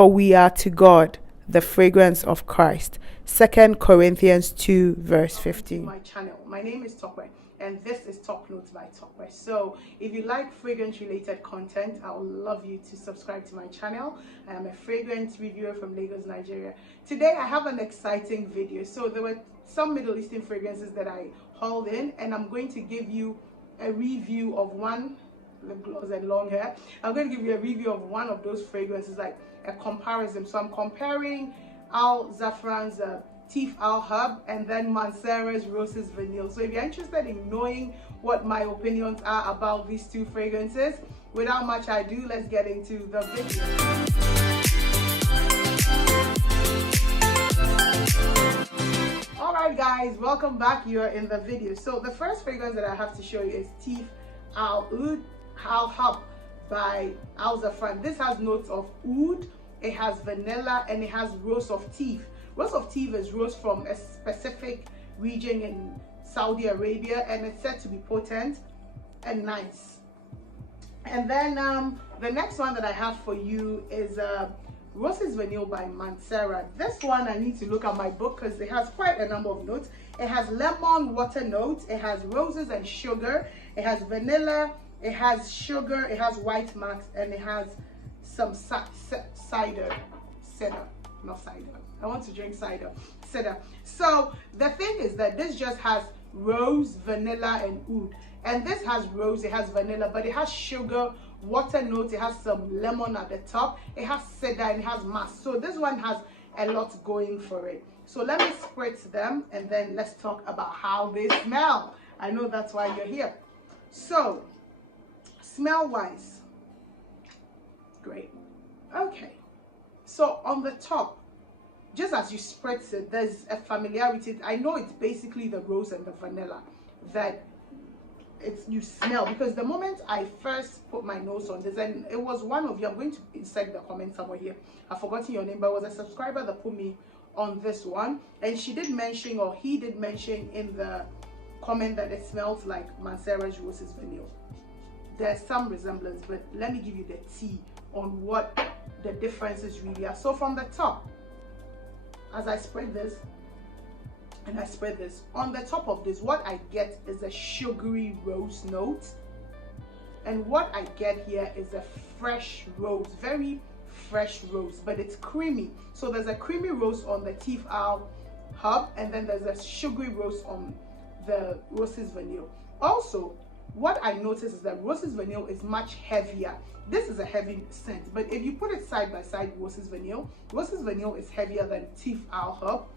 For we are to God the fragrance of Christ. 2 Corinthians 2 verse 15. My channel. My name is Tokwe, and this is Top Notes by Tokwe. So if you like fragrance related content, I would love you to subscribe to my channel. I am a fragrance reviewer from Lagos, Nigeria. Today I have an exciting video. So there were some Middle Eastern fragrances that I hauled in, and I'm going to give you a review of one. Lip gloss and long hair. I'm going to give you a review of one of those fragrances, like a comparison. So I'm comparing Zafaran's Teef Al Hub and then Mancera's Roses Vanille. So if you're interested in knowing what my opinions are about these two fragrances, without much ado, let's get into the video. Alright guys, welcome back. You're in the video. So the first fragrance that I have to show you is Teef Al Hub by Zafaran. This has notes of oud, it has vanilla, and it has rose of teef. Rose of teef is rose from a specific region in Saudi Arabia, and it's said to be potent and nice. And then the next one that I have for you is Roses Vanille by Mancera. This one I need to look at my book because it has quite a number of notes. It has lemon water notes, it has roses and sugar, it has vanilla, it has sugar, it has white max, and it has some cider. Not cider. I want to drink cider. So the thing is that this just has rose, vanilla, and oud. And this has rose, it has vanilla, but it has sugar, water notes, it has some lemon at the top, it has cedar, and it has mass. So this one has a lot going for it. So let me spritz them, and then let's talk about how they smell. I know that's why you're here. So smell wise, great. Okay, so on the top, just as you spritz it, there's a familiarity. I know it's basically the rose and the vanilla that you smell, because the moment I first put my nose on this, and it was one of you, I'm going to insert the comment somewhere here, I've forgotten your name, but it was a subscriber that put me on this one, and she did mention, or he did mention in the comment, that it smells like Mancera's Roses Vanille. There's some resemblance, but let me give you the tea on what the differences really are. So from the top, as I spread this and I spread this, on the top of this, what I get is a sugary rose note, and what I get here is a fresh rose, very fresh rose, but it's creamy. So there's a creamy rose on the Teef Al Hub, and then there's a sugary rose on the Roses Vanille. Also, what I noticed is that Roses Vanille is much heavier. This is a heavy scent, but if you put it side by side, Roses Vanille is heavier than Teef Al Hub.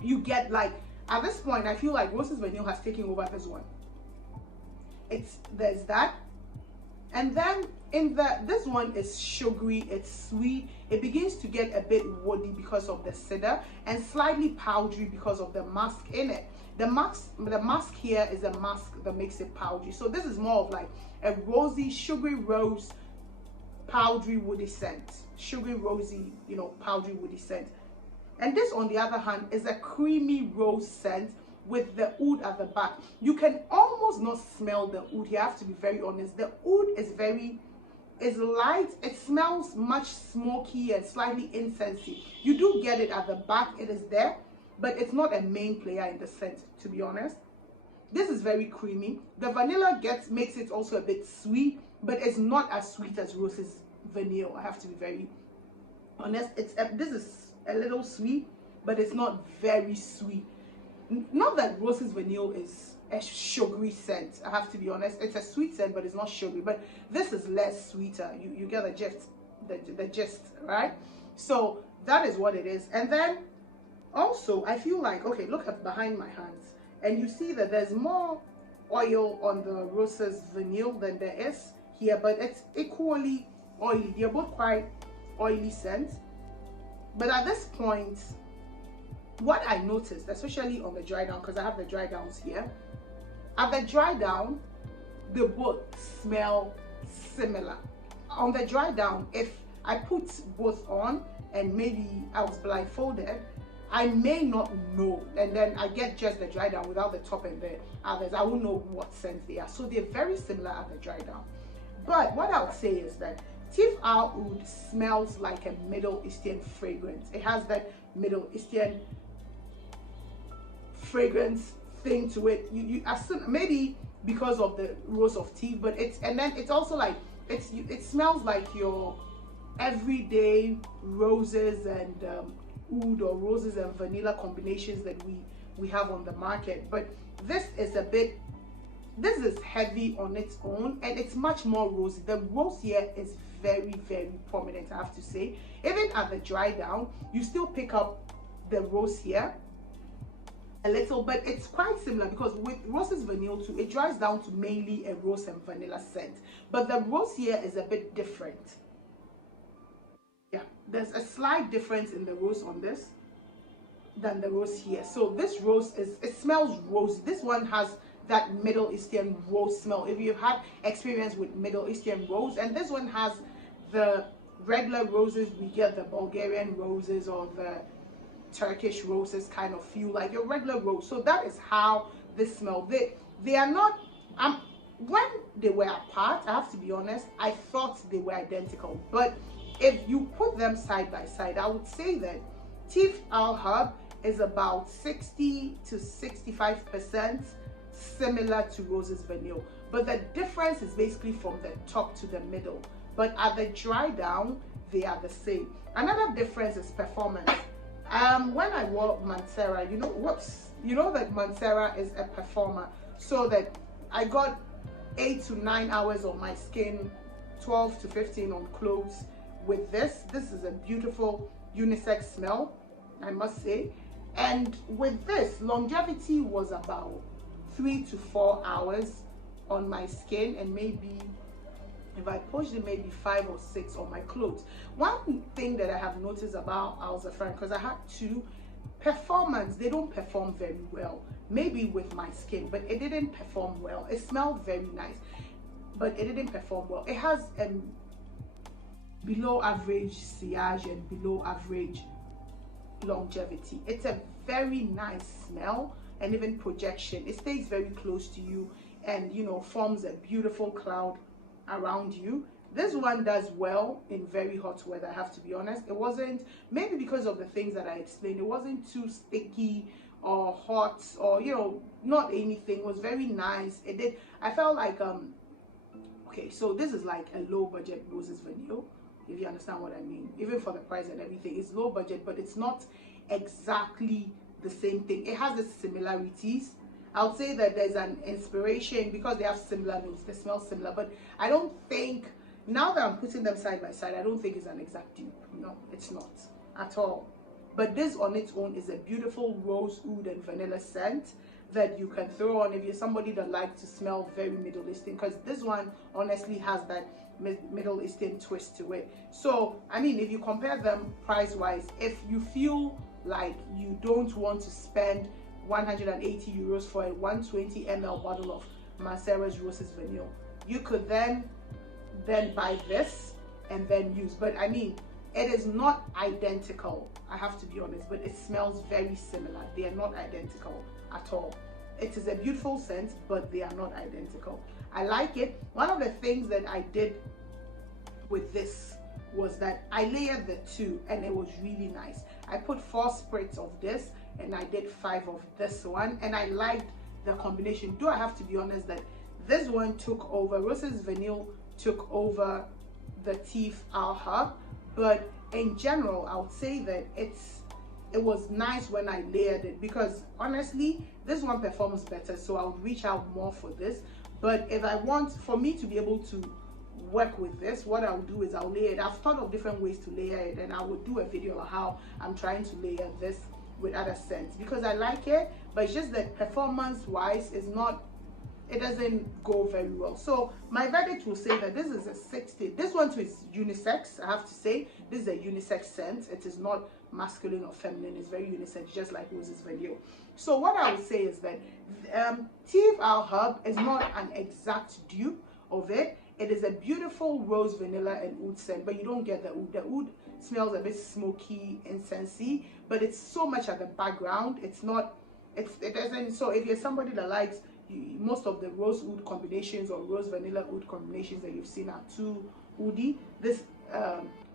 You get, like, at this point, I feel like Roses Vanille has taken over this one. There's that, and then this one is sugary, it's sweet, it begins to get a bit woody because of the cedar, and slightly powdery because of the musk in it. The musk here is a musk that makes it powdery. So this is more of like a rosy, sugary rose, powdery woody scent. Sugary, rosy, powdery woody scent. And this, on the other hand, is a creamy rose scent with the oud at the back. You can almost not smell the oud here, I have to be very honest. The oud is light, it smells much smoky and slightly incensey. You do get it at the back, it is there, but it's not a main player in the scent, to be honest. This is very creamy. The vanilla makes it also a bit sweet, but it's not as sweet as Roses Vanille. I have to be very honest. This is a little sweet, but it's not very sweet. Not that Roses Vanille is a sugary scent, I have to be honest. It's a sweet scent, but it's not sugary. But this is less sweeter. You get the gist, right? So that is what it is. And then also, I feel like, okay, look at behind my hands, and you see that there's more oil on the Roses Vanille than there is here, but it's equally oily. They're both quite oily scents. But at this point, what I noticed, especially on the dry down, because I have the dry downs here, at the dry down, they both smell similar. On the dry down, if I put both on and maybe I was blindfolded, I may not know, and then I get just the dry down without the top and the others. I won't know what scent they are. So they're very similar at the dry down. But what I would say is that Teef Al Oud smells like a Middle Eastern fragrance. It has that Middle Eastern fragrance thing to it. You maybe because of the rose of tea, but it's also like it smells like your everyday roses and oud or roses and vanilla combinations that we have on the market. But this is heavy on its own, and it's much more rosy. The rose here is very, very prominent, I have to say. Even at the dry down, you still pick up the rose here a little, but it's quite similar because with Rose's Vanille too, it dries down to mainly a rose and vanilla scent. But the rose here is a bit different. Yeah, there's a slight difference in the rose on this than the rose here. So this rose it smells rosy. This one has that Middle Eastern rose smell, if you've had experience with Middle Eastern rose. And this one has the regular roses we get, the Bulgarian roses or the Turkish roses kind of feel like your regular rose. So that is how this smell. They are not when they were apart, I have to be honest, I thought they were identical, but if you put them side by side, I would say that Teef Al Hub is about 60 to 65% similar to Rose's Vanille, but the difference is basically from the top to the middle. But at the dry down, they are the same. Another difference is performance. When I wore Mancera, you know that Mancera is a performer, so that I got 8 to 9 hours on my skin, 12 to 15 on clothes. With this is a beautiful unisex smell, I must say. And with this, longevity was about 3 to 4 hours on my skin, and maybe if I pushed it, maybe 5 or 6 on my clothes. One thing that I have noticed about Zafaran, because I had two, performance, they don't perform very well. Maybe with my skin, but it didn't perform well. It smelled very nice, but it didn't perform well. It has below average sillage and below average longevity. It's a very nice smell, and even projection. It stays very close to you and, you know, forms a beautiful cloud around you. This one does well in very hot weather, I have to be honest. It wasn't, maybe because of the things that I explained, it wasn't too sticky or hot or, you know, not anything. It was very nice. I felt like okay, so this is like a low budget Rose's Vanille, if you understand what I mean. Even for the price and everything, it's low budget, but it's not exactly the same thing. It has the similarities. I would say that there's an inspiration because they have similar notes, they smell similar, but I don't think, now that I'm putting them side by side, I don't think it's an exact dupe. No, it's not at all. But this on its own is a beautiful rose, oud and vanilla scent that you can throw on if you're somebody that likes to smell very Middle Eastern, because this one honestly has that Middle Eastern twist to it. So I mean, if you compare them price wise, if you feel like you don't want to spend 180 euros for a 120 ml bottle of Mancera's Rose's Vanille, you could then buy this and then use. But I mean, it is not identical, I have to be honest, but it smells very similar. They are not identical at all. It is a beautiful scent, but they are not identical. I like it. One of the things that I did with this was that I layered the two, and it was really nice. I put 4 sprays of this and I did 5 of this one, and I liked the combination. Do I have to be honest that this one took over, Rose's Vanille took over the Teef Al Hub, but in general I would say that it was nice when I layered it, because honestly this one performs better, so I would reach out more for this. But if I want, for me to be able to work with this, what I'll do is I'll layer it. I've thought of different ways to layer it, and I would do a video on how I'm trying to layer this with other scents, because I like it, but it's just that performance wise is not, it doesn't go very well. So my verdict will say that this is a 60. This one too is unisex, I have to say. This is a unisex scent. It is not masculine or feminine. It's very unisex, just like Rose's Vanille. So what I would say is that Teef Al Hub is not an exact dupe of it. It is a beautiful rose, vanilla and oud scent, but you don't get the oud. The oud smells a bit smoky, incensey, but it's so much at the background. It's not, it doesn't. So if you're somebody that likes, most of the rose oud combinations or rose vanilla oud combinations that you've seen are too oudi. This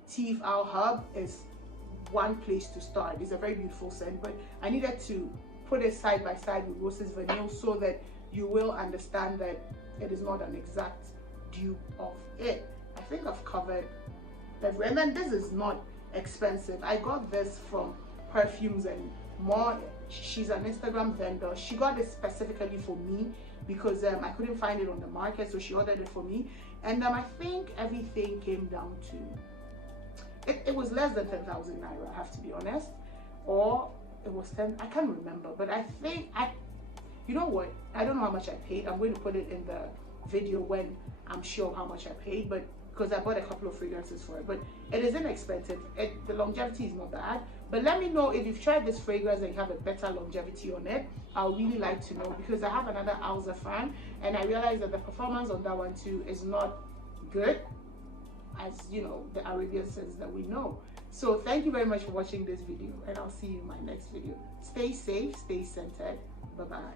Teef Al Hub is one place to start. It's a very beautiful scent, but I needed to put it side by side with Rose's Vanille so that you will understand that it is not an exact dupe of it. I think I've covered every, and then this is not expensive. I got this from Perfumes and More. She's an Instagram vendor. She got it specifically for me because I couldn't find it on the market, so she ordered it for me. And I think everything came down to, it was less than 10,000 naira, I have to be honest, or it was 10, I can't remember, but I think, you know what, I don't know how much I paid. I'm going to put it in the video when I'm sure how much I paid, but because I bought a couple of fragrances for it, but it is inexpensive. The longevity is not bad. But let me know if you've tried this fragrance and you have a better longevity on it. I'll really like to know, because I have another Zafaran and I realized that the performance on that one too is not good, as you know, the Arabian scents that we know. So thank you very much for watching this video, and I'll see you in my next video. Stay safe, stay scented. Bye bye.